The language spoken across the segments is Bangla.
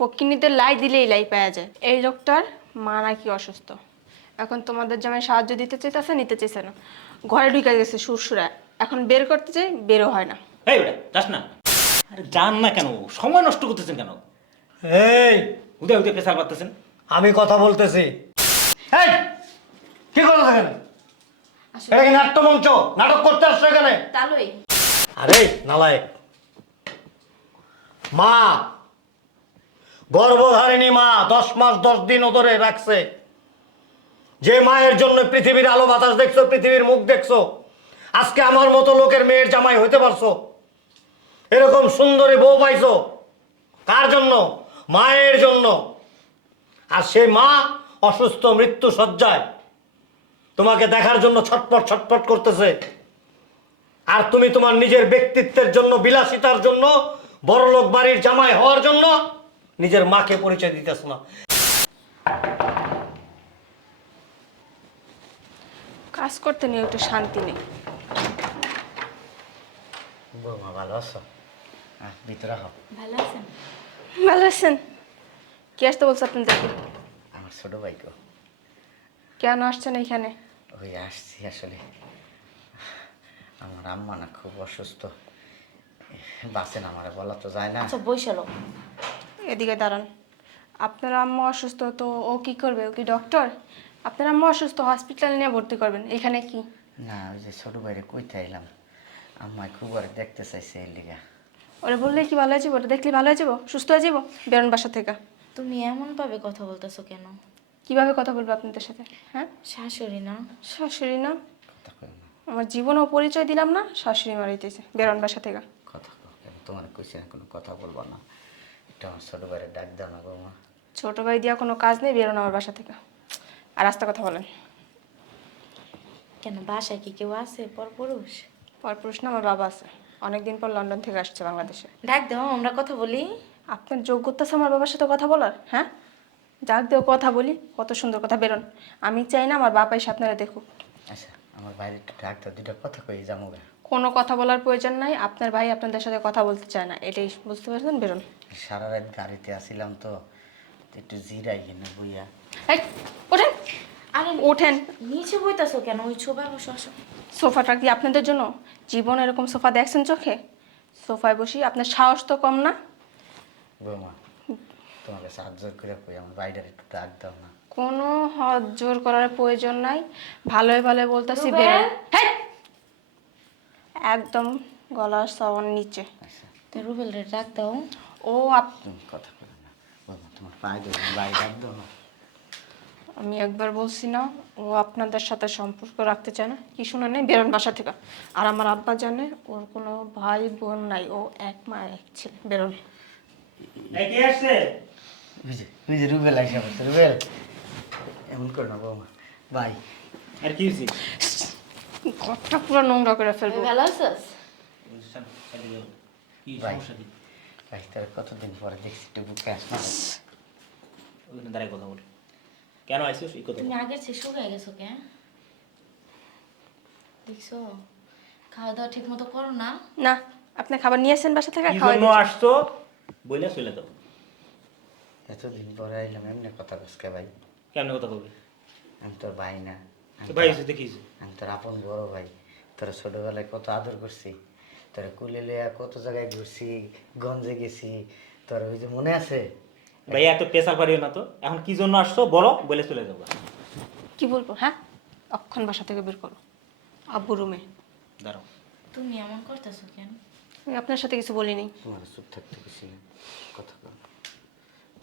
ফকিনিতে লাই দিলেই লাই পাওয়া যায়। এই লোকটার মা নাকি অসুস্থ। এখন তোমাদের জামাই সাহায্য দিতে চাইতেছে নিতে চাইছে না। ঘরে ঢুকে গেছে সুরসুরা। এখন বের করতে চাই বেরও হয় না। এই বেটা যাস না। আরে যান না কেন? সময় নষ্ট করতেছেন কেন? এই! উদয় উদয় আমি কথা বলতেছি। এই! কি করো এখানে? এটা কি নাট্য মঞ্চ নাটক করতে আসছো এখানে? তালই। আরে নালায়েক। মা! গর্ভধারিণী মা দশ মাস দশ দিন ধরে রাখছে। যে মায়ের জন্য পৃথিবীর আলো বাতাস দেখছ, পৃথিবীর মুখ দেখছ, আজকে আমার মতো লোকের মেয়ের জামাই হইতে পারছ? এরকম সুন্দরী বউ পাইছো? কার জন্য? মায়ের জন্য। আর সেই মা অসুস্থ, মৃত্যু সজ্জায় তোমাকে দেখার জন্য ছটপট ছটপট করতেছে। আর তুমি তোমার নিজের ব্যক্তিত্বের জন্য, বিলাসিতার জন্য, বড়লোক বাড়ির জামাই হওয়ার জন্য নিজের মাকে পরিচয় দিতেছ না। কাজ করতে নিয়ে একটু শান্তি নেই। বৌমা ভালো আছো? ভিতরে হও। ভালো আছেন? ভালো আছেন? কে আসতে বলছে আপনাদেরকে? আমার ছোট ভাইকে কেন আসছেন এখানে? ওই আসছি আসলে। আমার আম্মা না খুব অসুস্থ। বাসেন আমার বলা তো যায় না। আচ্ছা বৈশালো এদিকে দাঁড়ান। আপনার আম্মা অসুস্থ তো ও কি করবে? ও কি ডক্টর আপনার আম্মা অসুস্থ হসপিটালে নিয়ে ভর্তি করবেন। এখানে কি? না ওই যে ছোট ভাইরে কইতে আইলাম। আম্মায় খুব আর দেখতে চাইছে এই লিগা। ওরা বললে কি ভালো হয়ে যাব? ওটা দেখলে ভালো হয়ে যাব? সুস্থ হয়ে যাব? বেরোন বাসা থেকে। তুমি এমন ভাবে কথা বলতেছো কেন? কীভাবে কথা বলব আপনাদের সাথে? হ্যাঁ? শাশুড়ি না? শাশুড়ি না? আমার জীবনও পরিচয় দিলাম না শাশুড়ি মারিতেছে বেরোন বাসা থেকে। কথা তোমার কইছি না কোনো কথা বলব না। আমার ছোট ভাইরে ডাক দাও না বৌমা ছোট ভাই দিয়া কোনো কাজ নেই বেরোন আমার বাসা থেকে। আর রাস্তা কথা বলেন। কেন বাসায় কি কেউ আছে পরপুরুষ? পরপুরুষ না আমার বাবা আছে। অনেকদিন পর লন্ডন থেকে আসছে বাংলাদেশে। ডাক দাও আমরা কথা বলি। আপনার যোগ্যতা আছে আমার বাবার সাথে কথা বলার হ্যাঁ? যাক দিয়েও কথা বলি কত সুন্দর কথা বেরোন। আমি চাই না আমার বাবা এসে আপনারা দেখুক। আচ্ছা আমার বাইরে একটু ডাক দাও দুটো কথা কই যাব কোনো কথা বলার প্রয়োজন নাই। আপনার ভাই আপনাদের সাথে কথা বলতে চায় না। এটাই বুঝতে পারছেন বেরোন। সারা রাত গাড়িতে আসিলাম তো একটু জিরাই কিনে বইয়া। এই ওঠেন। আরে ওঠেন। নিচে বইতাছো কেন? ওই ছোবায় বসে আসো সোফাটা কি আপনাদের জন্য? জীবন এরকম সোফা দেখছেন চোখে? সোফায় বসি আপনার সাহস তো কম না? বৌমা তোমাকে সাহায্য করে কই? আমার বাইরে একটু ডাক দাও না। কোনো হাত জোর করার প্রয়োজন নাই। ভালোই ভালো বলতেছি? বেরোন। হেই! একদম গলার সাবান নিচে। আচ্ছা তো রুবেল রে ডাক দাও। ও আপ- তুমি কথা বলো না। বৌমা তোমার পায়ে দেবো বাইরে ডাক দাও না। আমি একবার বলছি না ও আপনাদের সাথে সম্পর্ক রাখতে চায় না। কি শুনে নেই? বেরোন বাসা থেকে। আর আমার আব্বা জানে ওর কোনো ভাই বোন নাই ও এক মা এক ছেলে। বেরোন। কে আসছে? রুবেল বলছে রুবেল এমন করো না বৌমা বাই। আর কি হয়েছে ঘরটা পুরো নোংরা করে ফেলব? ভালো আছিস। কি। সমস্যা কি? কতদিন পরে দেখছি একটু বুকে আস না ওইখানে দাঁড়ায় কথা বল। কেন এই কথা তুমি আগের চেয়ে শুকায় গেছো কে দেখছ খাওয়া দাওয়া ঠিক মতো করো না? না আপনি খাবার নিয়ে আসেন বাসা থেকে কি খাওয়াই জন্য। আসতো বইলে চলে দাও এতদিন পরে আইলাম এমনি কথা বসকে ভাই? কেমন কথা বলবি? আমি তোর ভাই না। তো ভাই দেখিস। আমি তোর আপন বড় ভাই তোরা ছোটবেলায় কত আদর করছি তোরা কুলে লিয়া কত জায়গায় ঘুরছি গঞ্জে গেছি তোর ওই যে মনে আছে? ভাই এত প্রেসার পারিও না তো। এখন কি জন্য আসছো? বলো বলে চলে যাব। কি বলব হ্যাঁ? অক্ষণ বাসা থেকে বের করো। আব্বু রুমে। দাঁড়াও। তুমি এমন করতেছো কেন? আমি আপনার সাথে কিছু বলিনি তোমার চুপ থাকতে গেছি কথা কর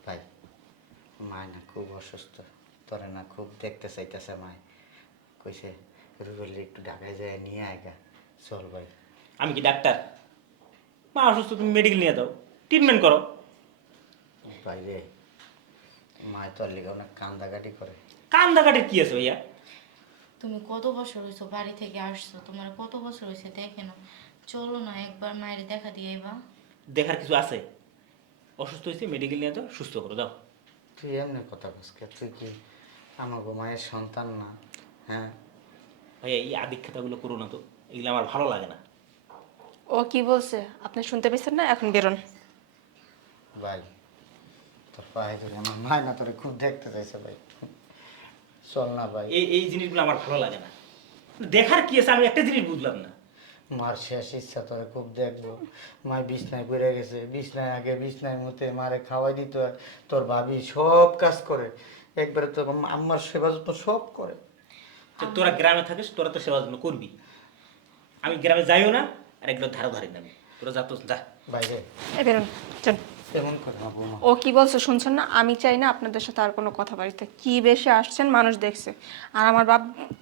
ভাই মায় না খুব অসুস্থ তোরে না খুব দেখতে চাইতেছে মায়। কইছে রুবেল একটু ঢাকায় যায় নিয়ে আয়গা চল ভাই। আমি কি ডাক্তার? মা অসুস্থ তুমি মেডিকেল নিয়ে যাও। ট্রিটমেন্ট করো। বাইরে মায় তোর লিগে অনেক কান্দাকাটি করে। কান্দাকাটির কি আছে ভাইয়া? তুমি কত বছর হয়েছো বাড়ি থেকে আসছো? তোমার কত বছর হয়েছে দেখে না চলো না একবার মায়ের দেখা দিয়ে এবা দেখার কিছু আছে? অসুস্থ হয়েছে মেডিকেল নিয়ে যাও সুস্থ করে দাও তুই এমনি কথা বসকে তুই কি আমাকে মায়ের সন্তান না? হ্যাঁ। ভাইয়া এই আদিক্ষেতাগুলো করো না তো এগুলো আমার ভালো লাগে না। ও কি বলছে? আপনি শুনতে পেয়েছেন না? এখন বেরোন। ভাই তোর পায়ে ধরে আমার মায় না তোরে খুব দেখতে চাইছে ভাই। চল না ভাই। এই এই জিনিসগুলো আমার ভালো লাগে না। দেখার কি আছে? আমি একটা জিনিস বুঝলাম না। মার শেষ ইচ্ছা তোরে খুব দেখব। মায় বিছনায় পড়ে গেছে। বিছনায় আগে বিছনায় মতে মারে খাওয়াই দিতে। হয় তোর ভাবি সব কাজ করে। একবারে তো আম্মার সেবা যত্ন সব করে। তো তোরা গ্রামে থাকিস তোরা তো সেবা যত্ন করবি। আমি গ্রামে যাইও না আর এগুলো ধারো ধারি না আমি। তোরা যা তো যা। বাইরে এই বেরোন চল। তেমন করে না। ও কি বলছে শুনছেন না? আমি চাই না আপনাদের সাথে আর কোনো কথা বাড়িতে কি বেশি আসছেন মানুষ দেখছে। আর আমার বাপ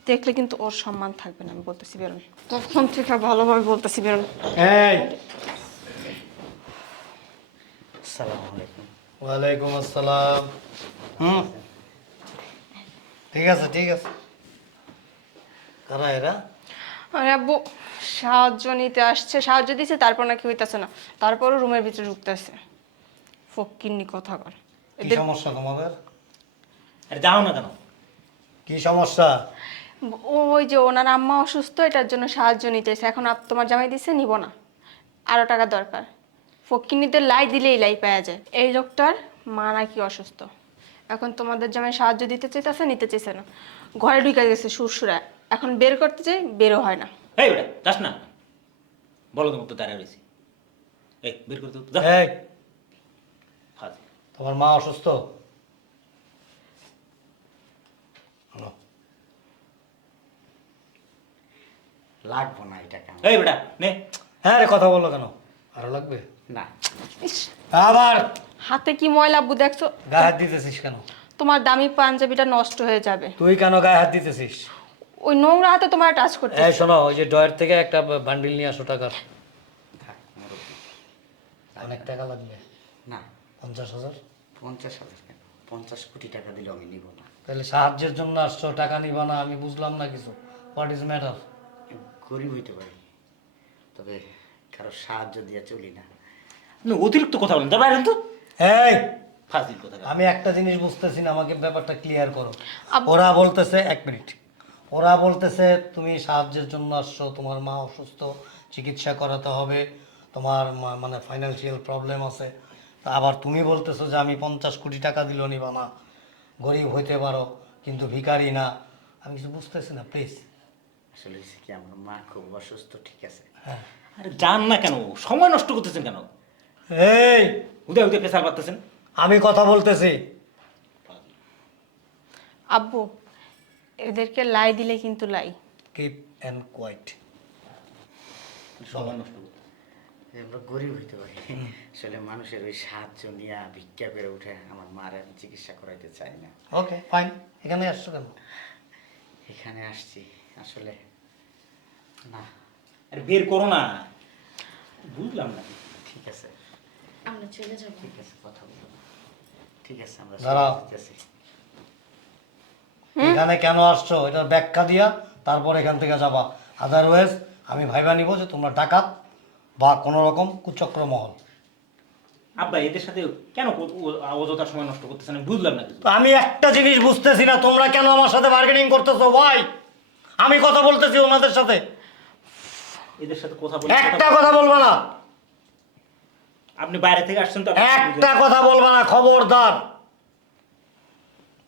দেখলে কিন্তু ওর সম্মান থাকবে না আমি বলতেছি বেরোন। তখন থেকে ভালোভাবে বলতেছি বেরোন। এই! সালাম আলাইকুম। ওয়ালাইকুম আসসালাম। হুম। ঠিক আছে ঠিক আছে। কারা এরা? আরে আব্বু সাহায্য নিতে আসছে সাহায্য দিছে তারপর নাকি হইতাছে না। তারপরও রুমের ভিতরে ঢুকতেছে। ফকিন্নি কথা কর কি সমস্যা তোমাদের? আর যাও না কেন? কি সমস্যা? ওই যে ওনার আম্মা অসুস্থ এটার জন্য সাহায্য নিতেছে এখন আপ তোমার জামাই দিছে নিব না। আরও টাকা দরকার। ফকিন্নিতে লাই দিলেই লাই পাওয়া যায়। এই লোকটার মা নাকি অসুস্থ। এখন তোমাদের জামাই সাহায্য দিতে চাইতেছে নিতে চাইছে না। ঘরে ঢুকে গেছে সুরসুরা এখন বের করতে চাই বেরও হয় না। এই বেটা যাস না। বলো তোমার তো দাঁড়িয়ে রয়েছি। এই বের করতে যা। এই। ফাজিল। তোমার মা অসুস্থ? হলো। লাগবো না এটা কেন এই বেটা নে। হ্যাঁ রে কথা বলো কেন? আরও লাগবে? না। ইস, আবার। হাতে কি ময়লা আব্বু দেখছ গায়ে হাত দিতেছিস কেন? তোমার দামি পাঞ্জাবিটা নষ্ট হয়ে যাবে। তুই কেন গায়ে হাত দিতেছিস? ওই নোংরা হাতে তোমার টাচ করতে এই শোনো ওই যে ডয়ের থেকে একটা বান্ডিল নিয়ে আসো টাকার। অনেক টাকা লাগবে। না। পঞ্চাশ হাজার? পঞ্চাশ হাজার কেন? পঞ্চাশ কোটি টাকা দিলে আমি নিব না। তাহলে সাহায্যের জন্য আসছো টাকা নিব না আমি বুঝলাম না কিছু। হোয়াট ইজ ম্যাটার গরিব হইতে পারি। তবে কারও সাহায্য দিয়ে চলি না। আপনি অতিরিক্ত কথা বলেন বাইরে তো? এই! ফাজিল কথা আমি একটা জিনিস বুঝতেছি না আমাকে ব্যাপারটা ক্লিয়ার করো। ওরা বলতেছে এক মিনিট ওরা বলতেছে তুমি সাহায্যের জন্য আসছো তোমার মা অসুস্থ চিকিৎসা করাতে হবে তোমার মা- মানে ফাইন্যান্সিয়াল প্রবলেম আছে। তা আবার তুমি বলতেছো যে আমি পঞ্চাশ কোটি টাকা দিল নিবা না গরিব হইতে পারো কিন্তু ভিখারি না। আমি কিছু বুঝতেছি না প্লিজ আসলে কি আমার মা খুব অসুস্থ ঠিক আছে। হ্যাঁ। আরে যান না কেন সময় নষ্ট করতেছেন কেন? এই! উদয় উদয় পেশাল পারতেছেন? আমি কথা বলতেছি। আব্বু এদেরকে লাই দিলে কিন্তু লাই। কিপ অ্যান্ড কোয়াইট সময় নষ্ট করতে আমরা গরিব হইতে পারি। আসলে মানুষের ওই সাহায্য নিয়ে ভিক্ষা করে উঠে আমার মার আমি চিকিৎসা করাইতে চাই না। ওকে ফাইন এখানে আসছো কেন? এখানে আসছি। আসলে না। আরে বের করো না। বুঝলাম না। ঠিক আছে। আমরা চলে যাব। ঠিক আছে কথা বলব। ঠিক আছে আমরা দাঁড়াও। যেতেছি। এখানে কেন আসছো? এটার ব্যাখ্যা দিয়া তারপর এখান থেকে যাবা। আদারওয়াইজ আমি ভাইবা নিব যে তোমরা ডাকাত বা কোনো রকম কুচক্র মহল। আব্বা এদের সাথে কেন অযথা সময় নষ্ট করতেছেন আমি বুঝলাম না কিছু। আমি একটা জিনিস বুঝতেছি না তোমরা কেন আমার সাথে বার্গেনিং করতেছো? ওয়াই আমি কথা বলতেছি ওনাদের সাথে। এদের সাথে কথা বলে একটা কথা বলবা না। আপনি বাইরে থেকে আসছেন তো একটা কথা বলবা না খবরদার।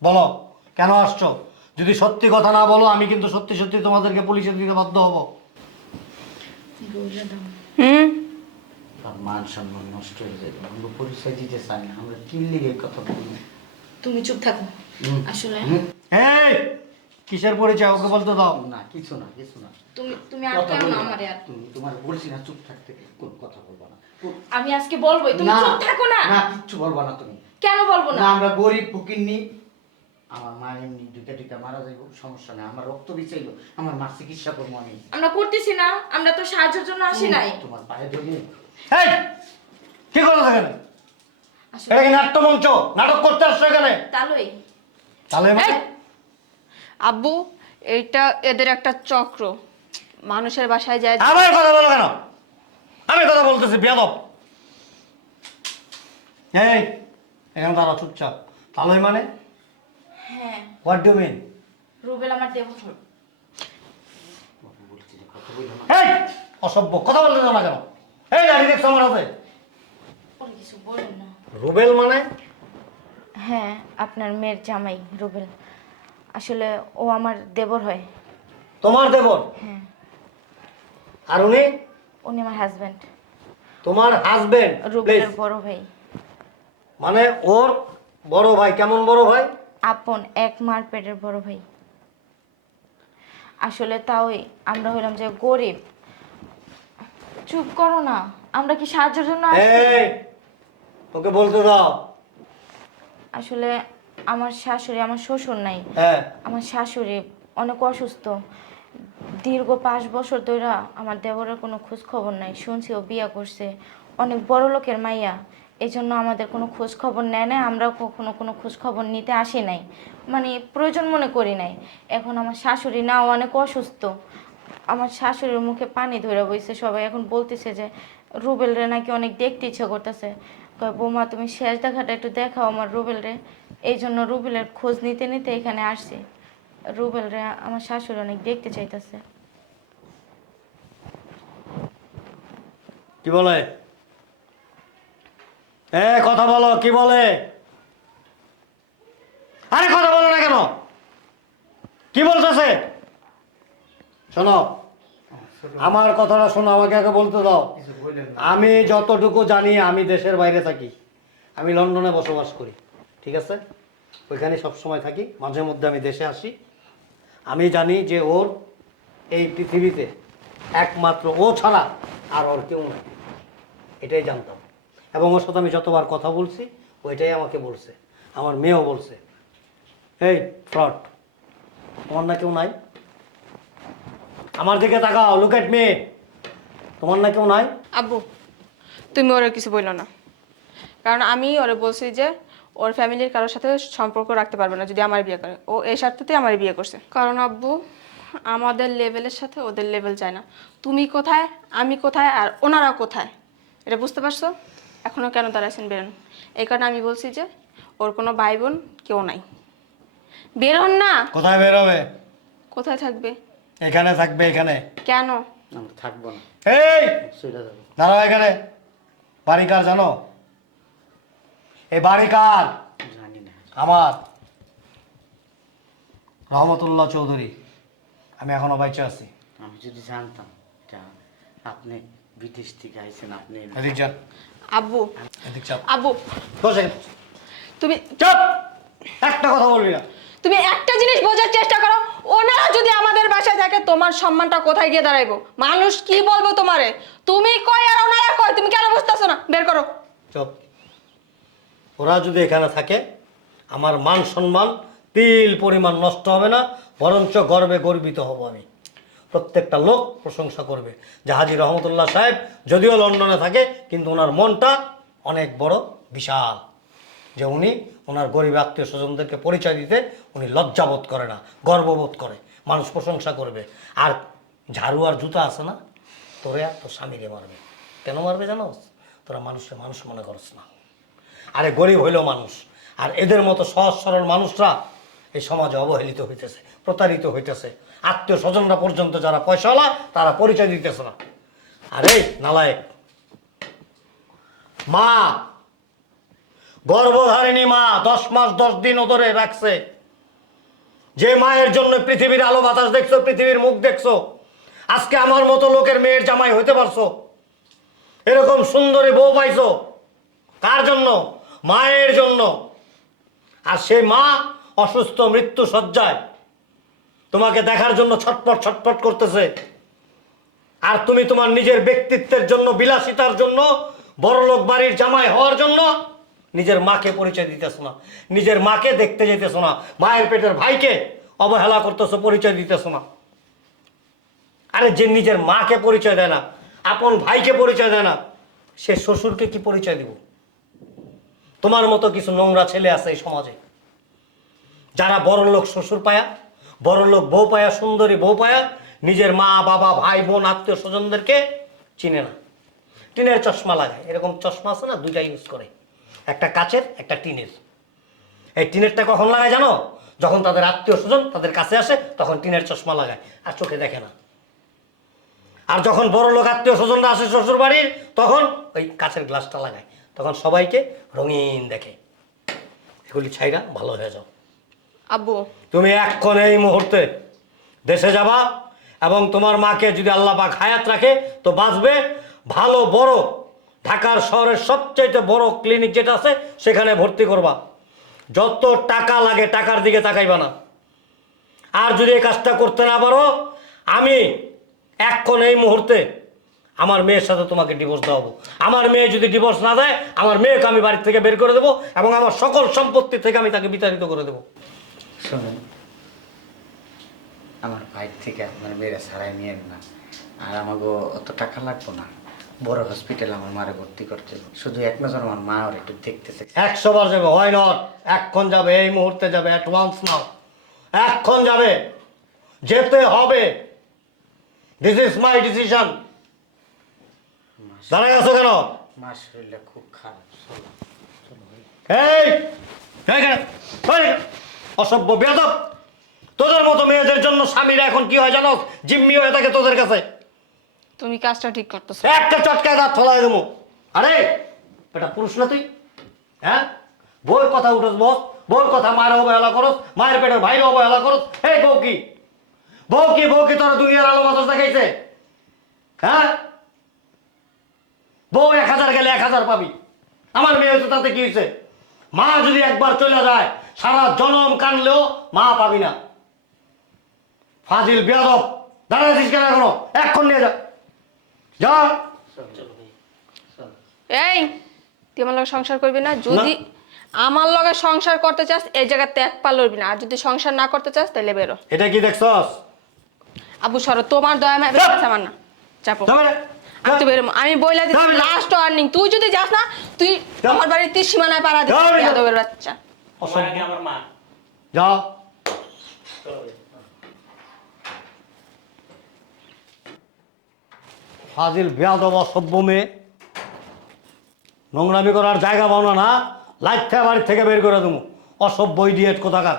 বলো। কেন আসছো? যদি সত্যি কথা না বলো আমি কিন্তু সত্যি সত্যি তোমাদেরকে পুলিশে দিতে বাধ্য হব। হুম? মান সম্মান নষ্ট হয়ে যাবে। আমরা পরিচয় দিতে চাই না আমরা কি লিগে কথা বলব তুমি চুপ থাকো। আসলে? এই কিসের পরিচয়? ওকে বলতে দাও। না কিছু না কিছু না। তুমি তুমি আটকাও না না। আমারে আর তুমি তোমার বলছি না চুপ থাকতে কোন কথা বলব না। আমি আজকে বলবোই। তুমি না, চুপ থাকো না। না কিচ্ছু বলব না তুমি। কেন বলব না? না আমরা গরিব ফকিরনি আমার মা এমনি দুটা দুটা মারা যাইব সমস্যা নেই। আমার রক্ত বিচাইব আমার মার চিকিৎসা করব আমি। আমরা করতেছি না আমরা তো সাহায্যের জন্য আসি নাই। তোমার পায়ে ধরিয়ে এই কি করো এখানে? আসলে এটা কি নাট্যমঞ্চ? নাটক করতে আসছো এখানে? তালই। তাহলে মানে? এই! আব্বু এইটা এদের একটা চক্র। মানুষের বাসায় যায় আমার কথা বলো কেন? আমি কথা বলতেছি বেয়াদব। এই এখানে দাঁড়া চুপচাপ। তাহলে মানে? হোয়াট ডু মিন রুবেল আমার দেবর এই অসভ্য কথা বলতে না কেন? এই গাড়ি দেখছ আমার হাতে? ওর কিছু বলেন না। রুবেল মানে? হ্যাঁ আপনার মেয়ের জামাই রুবেল। আসলে ও আমার দেবর হয়। তোমার দেবর? হ্যাঁ। আর উনি? উনি আমার হাজব্যান্ড তোমার হাজবেন্ড রুবেলের বড় ভাই। মানে ওর বড় ভাই কেমন বড় ভাই? আপন এক মার পেটের বড় ভাই। আসলে তাওই আমরা হইলাম যে গরিব। চুপ করো না আমরা কি সাহায্যের জন্য এই ওকে বলতে দাও। আসলে আমার শাশুড়ি আমার শ্বশুর নাই। হ্যাঁ। আমার শাশুড়ি অনেক অসুস্থ। দীর্ঘ পাঁচ বছর ধরে আমার দেবরের কোনো খোঁজ খবর নাই। শুনছি ও বিয়া করছে। অনেক বড় লোকের মাইয়া। এই জন্য আমাদের কোনো খোঁজ খবর নেয় না আমরা কখনো কোনো খোঁজ খবর নিতে আসি নাই। মানে প্রয়োজন মনে করি নাই। এখন আমার শাশুড়ি না ও অনেক অসুস্থ। আমার শাশুড়ির মুখে পানি ধরে বইছে, সবাই এখন বলতেছে যে রুবেল রে নাকি অনেক দেখতে ইচ্ছে করতেছে। বৌমা, তুমি শেষ দেখাটা একটু দেখাও আমার রুবেল রে এই জন্য রুবেলের খোঁজ নিতে নিতে এখানে আসছি। রুবেল রে আমার শাশুড়ি অনেক দেখতে চাইতেছে। কি বলে? এ, কথা বলো, কি বলে? আরে কথা বলো না কেন? কি বলতেছে? শোনো, আমার কথাটা শোনো, আমাকে আগে বলতে দাও। আমি যতটুকু জানি, আমি দেশের বাইরে থাকি। আমি লন্ডনে বসবাস করি, ঠিক আছে? ওইখানে সব সময় থাকি, মাঝে মধ্যে আমি দেশে আসি। আমি জানি যে ওর এই পৃথিবীতে একমাত্র ও ছাড়া আর ওর কেউ নাই। এটাই জানতাম। এবং ওর সাথে আমি যতবার কথা বলছি ওইটাই আমাকে বলছে। আমার মেয়েও বলছে এই ফ্রড তোমার না কেউ নাই? আমার দিকে তাকাও লুক এট মি তোমার না কেউ নাই? আব্বু তুমি ওরে কিছু বলল না। কারণ আমি ওরে বলছি যে ওর ফ্যামিলির কারোর সাথে সম্পর্ক রাখতে পারবে না যদি আমার বিয়ে করে। ও এই স্বার্থতেই আমার বিয়ে করছে। কারণ আব্বু আমাদের লেভেলের সাথে ওদের লেভেল যায় না। তুমি কোথায় আমি কোথায় আর ওনারা কোথায়? এটা বুঝতে পারছ? এখনও কেন দাঁড়াইছেন বেরোন? এই কারণে আমি বলছি যে ওর কোনো ভাই বোন কেউ নাই। বের হন না! কোথায় বেরোবে? কোথায় থাকবে? এখানে থাকবে এখানে। কেন? আমরা থাকব না। এই! যাব দাঁড়াও এখানে। বাড়ি কার জানো? এই বাড়ি কার? জানি না। আমার। রহমতুল্লাহ চৌধুরী আমি এখনও বাইচে আছি। আমি যদি জানতাম এটা আপনি বিদেশ থেকে আইছেন আপনি যান আব্বু এদিক চাপ। আব্বু। বসে তুমি চুপ! একটা কথা বলবি না। তুমি একটা জিনিস বোঝার চেষ্টা করো ওনারা যদি আমাদের বাসায় থাকে তোমার সম্মানটা কোথায় গিয়ে দাঁড়াইবো? মানুষ কি বলব তোমারে? তুমি কয় আর ওনারা কয় তুমি কেন বুঝতেছো না? বের করো। চুপ। ওরা যদি এখানে থাকে আমার মান সম্মান তিল পরিমাণ নষ্ট হবে না বরঞ্চ গর্বে গর্বিত হব আমি। প্রত্যেকটা লোক প্রশংসা করবে। যে হাজি রহমতুল্লাহ সাহেব যদিও লন্ডনে থাকে, কিন্তু ওনার মনটা অনেক বড় বিশাল। যে উনি ওনার গরিব আত্মীয় স্বজনদেরকে পরিচয় দিতে উনি লজ্জাবোধ করে না, গর্ববোধ করে, মানুষ প্রশংসা করবে। আর ঝাড়ু আর জুতা আছে না? তোরে আর তোর স্বামীকে মারবে। কেন মারবে জানো তোরা মানুষকে মানুষ মনে করছ না। আরে গরিব হইলেও মানুষ। আর এদের মতো সহজ সরল মানুষরা এই সমাজে অবহেলিত হইতেছে, প্রতারিত হইতেছে। আত্মীয় স্বজনরা পর্যন্ত যারা পয়সাওয়ালা, তারা পরিচয় দিতেছে না। আরে নালায়েক, মা, গর্ভধারিণী মা, দশ মাস দশ দিন ধরে রাখছে। যে মায়ের জন্য পৃথিবীর আলো বাতাস দেখছ, পৃথিবীর মুখ দেখছ, আজকে আমার মতো লোকের মেয়ের জামাই হইতে পারছ। এরকম সুন্দরী বউ পাইছো। কার জন্য? মায়ের জন্য। আর সে মা অসুস্থ, মৃত্যু সজ্জায়। তোমাকে দেখার জন্য ছটপট ছটপট করতেছে। আর তুমি তোমার নিজের ব্যক্তিত্বের জন্য, বিলাসিতার জন্য, বড়লোক বাড়ির জামাই হওয়ার জন্য নিজের মাকে পরিচয় দিতেছো না। নিজের মাকে দেখতে যেতেছো না। মায়ের পেটের ভাইকে অবহেলা করতেছো, পরিচয় দিতেছো না। আরে যে নিজের মাকে পরিচয় দেয় না, আপন ভাইকে পরিচয় দেয় না, সে শ্বশুরকে কি পরিচয় দিব? তোমার মতো কিছু নোংরা ছেলে আছে এই সমাজে, যারা বড় লোক শ্বশুর পায়া বড় লোক বউ পায়া, সুন্দরী বউ পায়া, নিজের মা, বাবা, ভাই, বোন, আত্মীয় স্বজনদেরকে চিনে না। টিনের চশমা লাগায়। এরকম চশমা আছে না, দুইটা ইউজ করে। একটা কাচের, একটা টিনের। এই টিনেরটা কখন লাগায় জানো? যখন তাদের আত্মীয় স্বজন তাদের কাছে আসে, তখন টিনের চশমা লাগায়। আর চোখে দেখে না। আর যখন বড় লোক আত্মীয় স্বজনরা আসে শ্বশুর বাড়ির তখন ওই কাছের গ্লাসটা লাগায়। তখন সবাইকে রঙিন দেখে। এগুলি ছাইরা ভালো হয়ে যাও। আব্বু। তুমি এক্ষণ এই মুহূর্তে দেশে যাবা এবং তোমার মাকে যদি আল্লাহ পাক হায়াত রাখে, তো বাঁচবে। ভালো, বড় ঢাকার শহরের সবচেয়ে বড় ক্লিনিক যেটা আছে, সেখানে ভর্তি করবা। যত টাকা লাগে টাকার দিকে তাকাইবা না। আর যদি এই কাজটা করতে না পারো, আমি এক্ষণ এই মুহূর্তে আমার মেয়ের সাথে তোমাকে ডিভোর্স দেওয়াবো। আমার মেয়ে যদি ডিভোর্স না দেয়, আমার মেয়েকে আমি বাড়ি থেকে বের করে দেবো এবং আমার সকল সম্পত্তি থেকে আমি তাকে বিতাড়িত করে দেবো। শোনেন আমার ভাই থেকে আপনার মেয়েরা ছাড়াই নিয়েন না। আর আমাকে অত টাকা লাগবো না। বড় হসপিটালে আমার মারে ভর্তি করতে। শুধু এক নজর আমার মা ওর একটু দেখতে চাই একশো বার যাবে হয় নট এক্ষণ যাবে এই মুহূর্তে যাবে অ্যাডভান্স নাও এক্ষণ যাবে যেতে হবে। দিস ইজ মাই ডিসিশন দাঁড়ায় আছো কেন? মার শরীরটা খুব খারাপ। এই! অসভ্য বেদব তোদের মতো মেয়েদের জন্য স্বামীরা এখন কি হয় জানো? জিম্মি হয়ে থাকে তোদের কাছে। তুমি কাজটা ঠিক করতেছো। একটা চটকায় দাঁত ফলাই দেবো। আরে এটা পুরুষ না তুই? হ্যাঁ? বউর কথা উঠোস বস। বউর কথা মায়ের অবহেলা করস। মায়ের পেটের ভাইয়ের অবহেলা করস। হে বউ কি? বউ কি বউ কি তোর দুনিয়ার আলো বাতাস দেখাইছে? হ্যাঁ? বউ এক হাজার গেলে এক হাজার পাবি। আমার মেয়ে হয়েছে তাতে কি হয়েছে? মা যদি একবার চলে যায় সারা জনম কানলেও মা পাবি না। ফাজিল বেয়াদব দাঁড়াইছিস কেন এখনও? এক্ষণ নিয়ে যা। যা। এই তুই আমার লগে সংসার করবি না? যদি আমার লগে সংসার করতে চাস এই জায়গাতে এক পা লড়বি না। আর যদি সংসার না করতে চাস তাহলে বেরো। এটা কি দেখছস? আবু সরো তোমার দয়া মায়া বেশি আছে আমার না। চাপো। আমি তো বেরোবো। আমি বইলা দিচ্ছি লাস্ট ওয়ার্নিং তুই যদি যাস না তুই আমার বাড়ির তীর সীমানায় পাড়া। দিচ্ছিস যাদবের বাচ্চা তোমার আগে আমার মা যা। ফাজিল বেয়াদব অসভ্য মেয়ে নোংরামি করার জায়গা পাও না লাইট থেকে বাড়ির থেকে বের করে দেবো অসভ্য ইডিয়েট কোথাকার